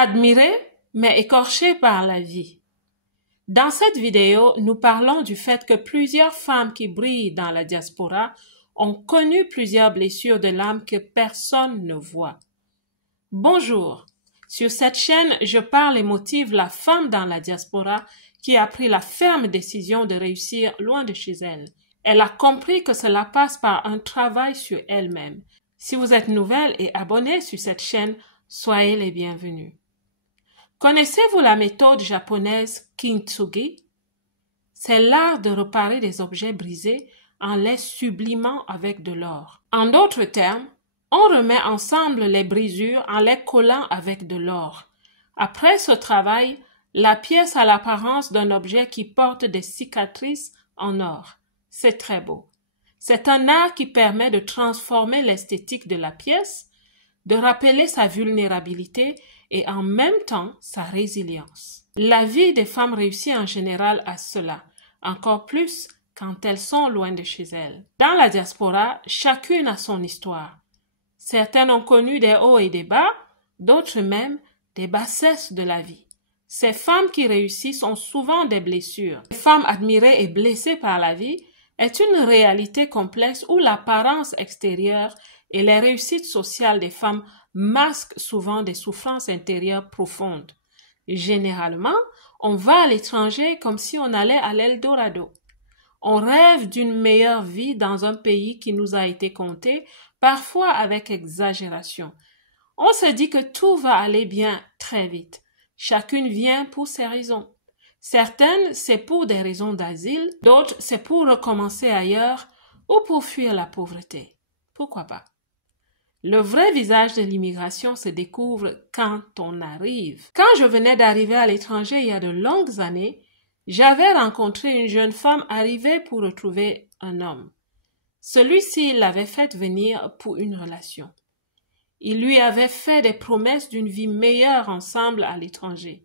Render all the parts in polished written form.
Admiré, mais écorché par la vie. Dans cette vidéo, nous parlons du fait que plusieurs femmes qui brillent dans la diaspora ont connu plusieurs blessures de l'âme que personne ne voit. Bonjour. Sur cette chaîne, je parle et motive la femme dans la diaspora qui a pris la ferme décision de réussir loin de chez elle. Elle a compris que cela passe par un travail sur elle-même. Si vous êtes nouvelle et abonnée sur cette chaîne, soyez les bienvenus. Connaissez-vous la méthode japonaise Kintsugi? C'est l'art de réparer des objets brisés en les sublimant avec de l'or. En d'autres termes, on remet ensemble les brisures en les collant avec de l'or. Après ce travail, la pièce a l'apparence d'un objet qui porte des cicatrices en or. C'est très beau. C'est un art qui permet de transformer l'esthétique de la pièce, de rappeler sa vulnérabilité et en même temps sa résilience. La vie des femmes réussies en général a cela, encore plus quand elles sont loin de chez elles. Dans la diaspora, chacune a son histoire. Certaines ont connu des hauts et des bas, d'autres même des bassesses de la vie. Ces femmes qui réussissent ont souvent des blessures. Les femmes admirées et blessées par la vie est une réalité complexe où l'apparence extérieure et les réussites sociales des femmes masquent souvent des souffrances intérieures profondes. Généralement, on va à l'étranger comme si on allait à l'Eldorado. On rêve d'une meilleure vie dans un pays qui nous a été conté, parfois avec exagération. On se dit que tout va aller bien très vite. Chacune vient pour ses raisons. Certaines, c'est pour des raisons d'asile, d'autres, c'est pour recommencer ailleurs ou pour fuir la pauvreté. Pourquoi pas? Le vrai visage de l'immigration se découvre quand on arrive. Quand je venais d'arriver à l'étranger il y a de longues années, j'avais rencontré une jeune femme arrivée pour retrouver un homme. Celui-ci l'avait fait venir pour une relation. Il lui avait fait des promesses d'une vie meilleure ensemble à l'étranger.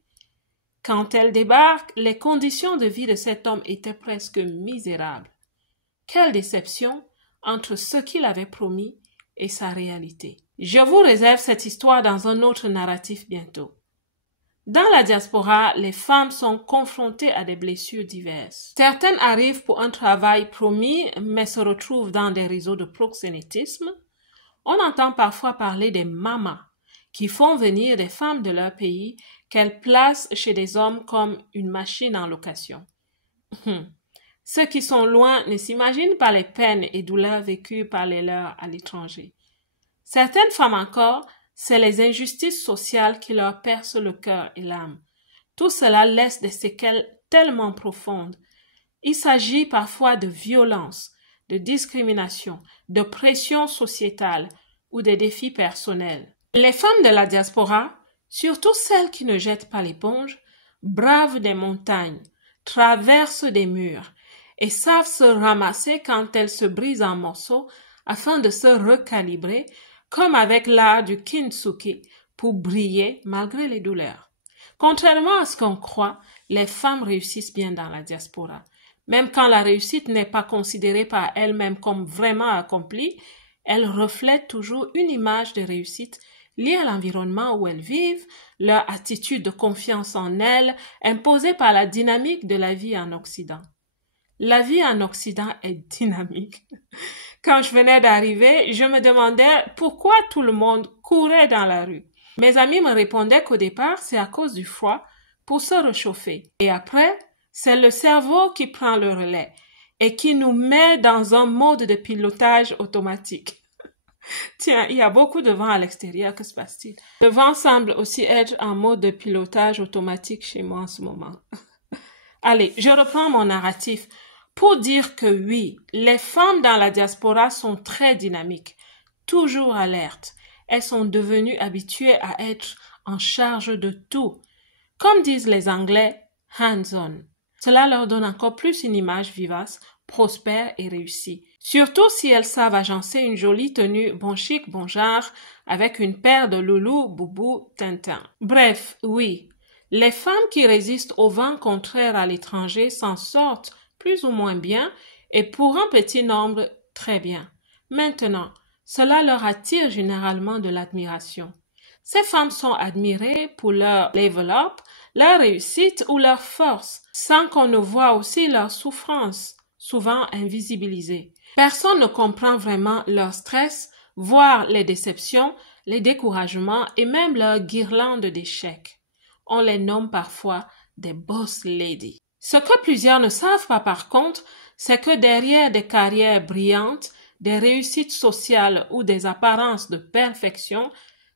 Quand elle débarque, les conditions de vie de cet homme étaient presque misérables. Quelle déception entre ce qu'il avait promis et sa réalité. Je vous réserve cette histoire dans un autre narratif bientôt. Dans la diaspora, les femmes sont confrontées à des blessures diverses. Certaines arrivent pour un travail promis, mais se retrouvent dans des réseaux de proxénétisme. On entend parfois parler des mamas, qui font venir des femmes de leur pays qu'elles placent chez des hommes comme une machine en location. Ceux qui sont loin ne s'imaginent pas les peines et douleurs vécues par les leurs à l'étranger. Certaines femmes encore, c'est les injustices sociales qui leur percent le cœur et l'âme. Tout cela laisse des séquelles tellement profondes. Il s'agit parfois de violence, de discrimination, de pression sociétale ou de défis personnels. Les femmes de la diaspora, surtout celles qui ne jettent pas l'éponge, bravent des montagnes, traversent des murs et savent se ramasser quand elles se brisent en morceaux afin de se recalibrer, comme avec l'art du kintsugi, pour briller malgré les douleurs. Contrairement à ce qu'on croit, les femmes réussissent bien dans la diaspora. Même quand la réussite n'est pas considérée par elles-mêmes comme vraiment accomplie, elles reflètent toujours une image de réussite liée à l'environnement où elles vivent, leur attitude de confiance en elles, imposée par la dynamique de la vie en Occident. La vie en Occident est dynamique. Quand je venais d'arriver, je me demandais pourquoi tout le monde courait dans la rue. Mes amis me répondaient qu'au départ, c'est à cause du froid pour se réchauffer. Et après, c'est le cerveau qui prend le relais et qui nous met dans un mode de pilotage automatique. Tiens, il y a beaucoup de vent à l'extérieur, que se passe-t-il? Le vent semble aussi être en mode de pilotage automatique chez moi en ce moment. Allez, je reprends mon narratif pour dire que oui, les femmes dans la diaspora sont très dynamiques, toujours alertes. Elles sont devenues habituées à être en charge de tout. Comme disent les Anglais, hands-on. Cela leur donne encore plus une image vivace, prospère et réussie. Surtout si elles savent agencer une jolie tenue bon chic, bon genre, avec une paire de loulous, boubou, tintin. Bref, oui, les femmes qui résistent au vent contraire à l'étranger s'en sortent plus ou moins bien et pour un petit nombre, très bien. Maintenant, cela leur attire généralement de l'admiration. Ces femmes sont admirées pour leur level up, leur réussite ou leur force, sans qu'on ne voie aussi leur souffrance, souvent invisibilisée. Personne ne comprend vraiment leur stress, voire les déceptions, les découragements et même leur guirlande d'échecs. On les nomme parfois des boss ladies. Ce que plusieurs ne savent pas par contre, c'est que derrière des carrières brillantes, des réussites sociales ou des apparences de perfection,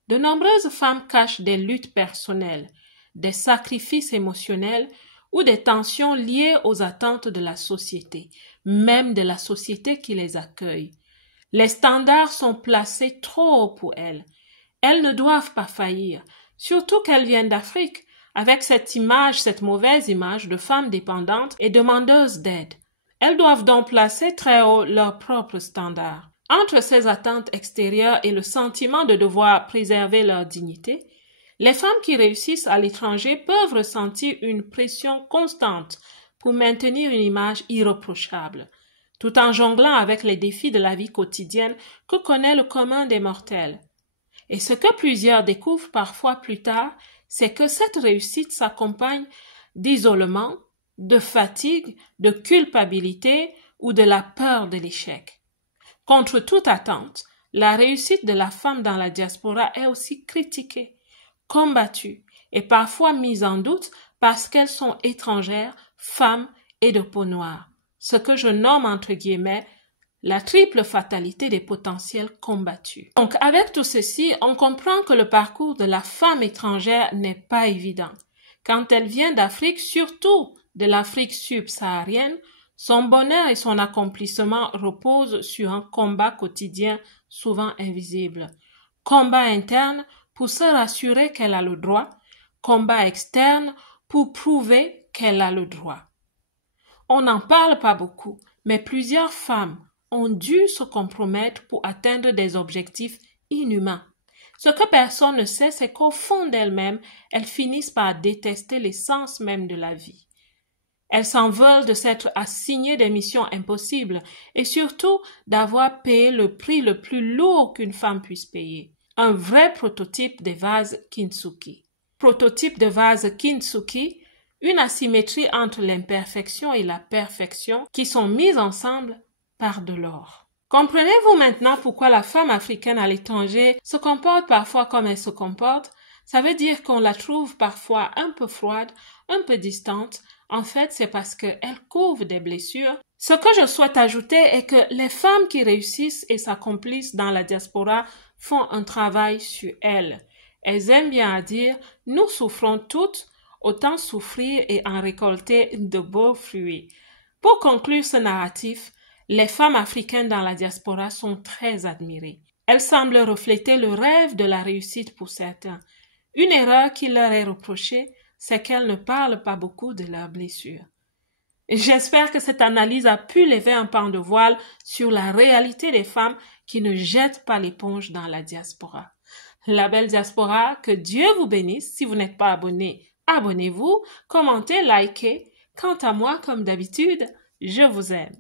de nombreuses femmes cachent des luttes personnelles, des sacrifices émotionnels ou des tensions liées aux attentes de la société, même de la société qui les accueille. Les standards sont placés trop haut pour elles. Elles ne doivent pas faillir, surtout qu'elles viennent d'Afrique, avec cette mauvaise image de femmes dépendantes et demandeuses d'aide. Elles doivent donc placer très haut leurs propres standards. Entre ces attentes extérieures et le sentiment de devoir préserver leur dignité, les femmes qui réussissent à l'étranger peuvent ressentir une pression constante pour maintenir une image irréprochable, tout en jonglant avec les défis de la vie quotidienne que connaît le commun des mortels. Et ce que plusieurs découvrent parfois plus tard, c'est que cette réussite s'accompagne d'isolement, de fatigue, de culpabilité ou de la peur de l'échec. Contre toute attente, la réussite de la femme dans la diaspora est aussi critiquée, combattue et parfois mise en doute parce qu'elles sont étrangères, femmes et de peau noire, ce que je nomme entre guillemets la triple fatalité des potentiels combattus. Donc, avec tout ceci, on comprend que le parcours de la femme étrangère n'est pas évident. Quand elle vient d'Afrique, surtout de l'Afrique subsaharienne, son bonheur et son accomplissement reposent sur un combat quotidien souvent invisible. Combat interne pour se rassurer qu'elle a le droit, combat externe pour prouver qu'elle a le droit. On n'en parle pas beaucoup, mais plusieurs femmes ont dû se compromettre pour atteindre des objectifs inhumains. Ce que personne ne sait, c'est qu'au fond d'elles-mêmes, elles finissent par détester l'essence même de la vie. Elles s'en veulent de s'être assignées des missions impossibles et surtout d'avoir payé le prix le plus lourd qu'une femme puisse payer. Un vrai prototype des vases Kintsugi. Prototype de vase Kintsugi, une asymétrie entre l'imperfection et la perfection qui sont mises ensemble par de l'or. Comprenez-vous maintenant pourquoi la femme africaine à l'étranger se comporte parfois comme elle se comporte? Ça veut dire qu'on la trouve parfois un peu froide, un peu distante. En fait, c'est parce qu'elle couvre des blessures. Ce que je souhaite ajouter est que les femmes qui réussissent et s'accomplissent dans la diaspora font un travail sur elles. Elles aiment bien à dire « nous souffrons toutes, autant souffrir et en récolter de beaux fruits ». Pour conclure ce narratif, les femmes africaines dans la diaspora sont très admirées. Elles semblent refléter le rêve de la réussite pour certains. Une erreur qui leur est reprochée, c'est qu'elles ne parlent pas beaucoup de leurs blessures. J'espère que cette analyse a pu lever un pan de voile sur la réalité des femmes qui ne jettent pas l'éponge dans la diaspora. La belle diaspora, que Dieu vous bénisse. Si vous n'êtes pas abonné, abonnez-vous, commentez, likez. Quant à moi, comme d'habitude, je vous aime.